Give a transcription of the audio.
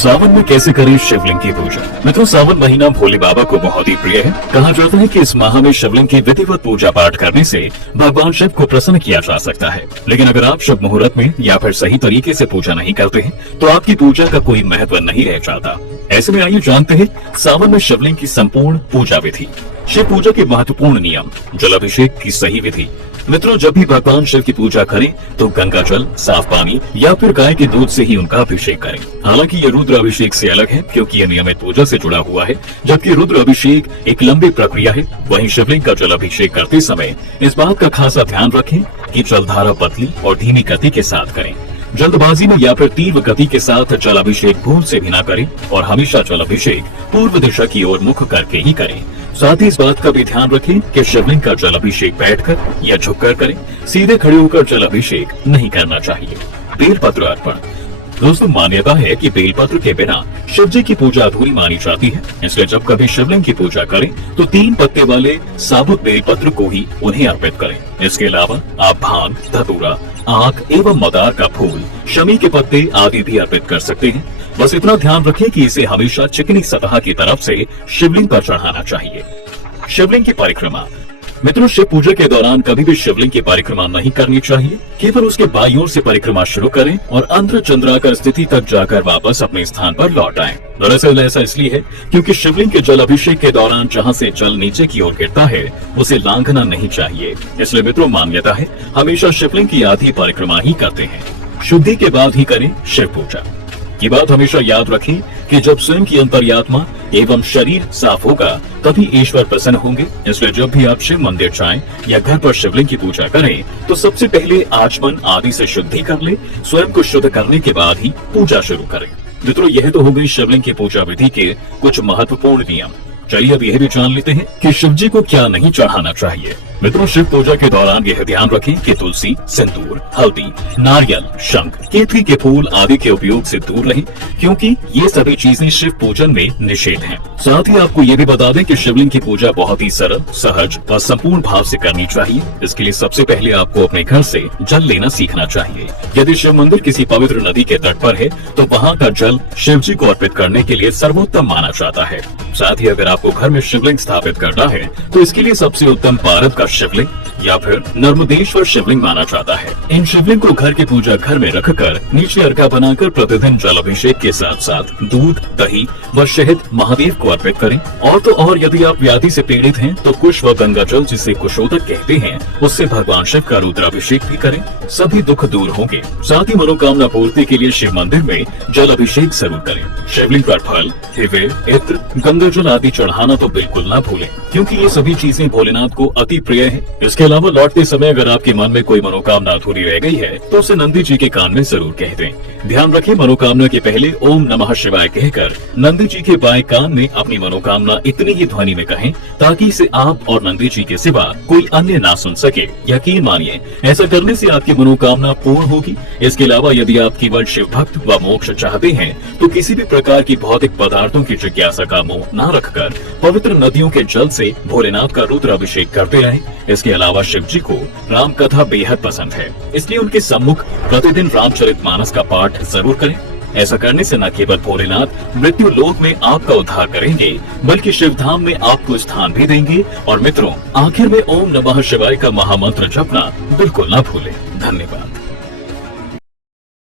सावन में कैसे करें शिवलिंग की पूजा। मित्रों, सावन महीना भोले बाबा को बहुत ही प्रिय है। कहा जाता है कि इस माह में शिवलिंग की विधिवत पूजा पाठ करने से भगवान शिव को प्रसन्न किया जा सकता है। लेकिन अगर आप शुभ मुहूर्त में या फिर सही तरीके से पूजा नहीं करते हैं तो आपकी पूजा का कोई महत्व नहीं रह जाता। ऐसे में आइए जानते हैं सावन में शिवलिंग की संपूर्ण पूजा विधि, शिव पूजा के महत्वपूर्ण नियम, जलाभिषेक की सही विधि। मित्रों, जब भी भगवान शिव की पूजा करें तो गंगा जल, साफ पानी या फिर गाय के दूध से ही उनका अभिषेक करें। हालांकि ये रुद्र अभिषेक से अलग है क्योंकि ये नियमित पूजा से जुड़ा हुआ है, जबकि रुद्र अभिषेक एक लंबी प्रक्रिया है। वहीं शिवलिंग का जल अभिषेक करते समय इस बात का खासा ध्यान रखें कि जलधारा पतली और धीमी गति के साथ करें। जल्दबाजी में या फिर तीव्र गति के साथ जल अभिषेक भूल से भी न करें और हमेशा जल अभिषेक पूर्व दिशा की ओर मुख करके ही करें। साथ ही इस बात का भी ध्यान रखें कि शिवलिंग का जल अभिषेक बैठकर या झुककर करें, सीधे खड़े होकर जल अभिषेक नहीं करना चाहिए। बेलपत्र अर्पण। दोस्तों, मान्यता है कि बेलपत्र के बिना शिव जी की पूजा अधूरी मानी जाती है, इसलिए जब कभी शिवलिंग की पूजा करें तो 3 पत्ते वाले साबुत बेलपत्र को ही उन्हें अर्पित करें। इसके अलावा आप भांग, धतूरा, आक एवं मदार का फूल, शमी के पत्ते आदि भी अर्पित कर सकते हैं। बस इतना ध्यान रखें कि इसे हमेशा चिकनी सतह की तरफ से शिवलिंग पर चढ़ाना चाहिए। शिवलिंग की परिक्रमा। मित्रों, शिव पूजा के दौरान कभी भी शिवलिंग की परिक्रमा नहीं करनी चाहिए। केवल उसके बाईं ओर से परिक्रमा शुरू करें और अंतर चंद्राकर स्थिति तक जाकर वापस अपने स्थान पर लौट आएं। दरअसल ऐसा इसलिए है क्योंकि शिवलिंग के जल अभिषेक के दौरान जहां से जल नीचे की ओर गिरता है उसे लांघना नहीं चाहिए। इसलिए मित्रों, मान्यता है हमेशा शिवलिंग की आधी परिक्रमा ही करते हैं। शुद्धि के बाद ही करें शिव पूजा। ये बात हमेशा याद रखें कि जब स्वयं की अंतर्यात्मा एवं शरीर साफ होगा तभी ईश्वर प्रसन्न होंगे। इसलिए जब भी आप शिव मंदिर जाएं या घर पर शिवलिंग की पूजा करें तो सबसे पहले आचमन आदि से शुद्धि कर ले। स्वयं को शुद्ध करने के बाद ही पूजा शुरू करें। मित्रों, यह तो हो गई शिवलिंग की पूजा विधि के कुछ महत्वपूर्ण नियम। चलिए अब यह भी जान लेते हैं कि शिव जी को क्या नहीं चढ़ाना चाहिए। मित्रों, शिव पूजा के दौरान यह ध्यान रखें कि तुलसी, सिंदूर, हल्दी, नारियल, शंख, केतकी के फूल आदि के उपयोग से दूर रहें, क्योंकि ये सभी चीजें शिव पूजन में निषेध हैं। साथ ही आपको ये भी बता दें कि शिवलिंग की पूजा बहुत ही सरल, सहज और संपूर्ण भाव से करनी चाहिए। इसके लिए सबसे पहले आपको अपने घर से जल लेना सीखना चाहिए। यदि शिव मंदिर किसी पवित्र नदी के तट पर है तो वहाँ का जल शिव जी को अर्पित करने के लिए सर्वोत्तम माना जाता है। साथ ही अगर आपको घर में शिवलिंग स्थापित करना है तो इसके लिए सबसे उत्तम भारत का शिवलिंग या फिर नर्मदेश्वर शिवलिंग माना जाता है। इन शिवलिंग को घर के पूजा घर में रखकर नीचे अर्घा बनाकर प्रतिदिन जल अभिषेक के साथ साथ दूध, दही व शहद महादेव को अर्पित करें। और तो और यदि आप व्याधि से पीड़ित हैं तो कुश व गंगा जल, जिसे कुशोदक कहते हैं, उससे भगवान शिव का रुद्राभिषेक भी करें। सभी दुख दूर होंगे। साथ ही मनोकामना पूर्ति के लिए शिव मंदिर में जल अभिषेक जरूर करें। शिवलिंग पर फल, दिव्य, इत्र, गंगा जल आदि चढ़ाना तो बिल्कुल न भूलें, क्योंकि ये सभी चीजें भोलेनाथ को अति प्रिय है। इसके अलावा लौटते समय अगर आपके मन में कोई मनोकामना अधूरी रह गई है तो उसे नंदी जी के कान में जरूर कह दें। ध्यान रखें, मनोकामना के पहले ओम नमः शिवाय कहकर नंदी जी के बाएं कान में अपनी मनोकामना इतनी ही ध्वनि में कहें ताकि इसे आप और नंदी जी के सिवा कोई अन्य ना सुन सके। यकीन मानिए, ऐसा करने से आपकी मनोकामना पूर्ण होगी। इसके अलावा यदि आप केवल शिव भक्त व मोक्ष चाहते हैं तो किसी भी प्रकार की भौतिक पदार्थों की जिज्ञासा का मोह न रखकर पवित्र नदियों के जल से भोलेनाथ का रुद्र अभिषेक करते रहें। इसके अलावा शिव जी को राम कथा बेहद पसंद है, इसलिए उनके सम्मुख प्रतिदिन रामचरितमानस का पाठ जरूर करें। ऐसा करने से न केवल भोलेनाथ मृत्यु लोक में आपका उद्धार करेंगे बल्कि शिवधाम में आपको स्थान भी देंगे। और मित्रों, आखिर में ओम नमः शिवाय का महामंत्र जपना बिल्कुल न भूलें। धन्यवाद।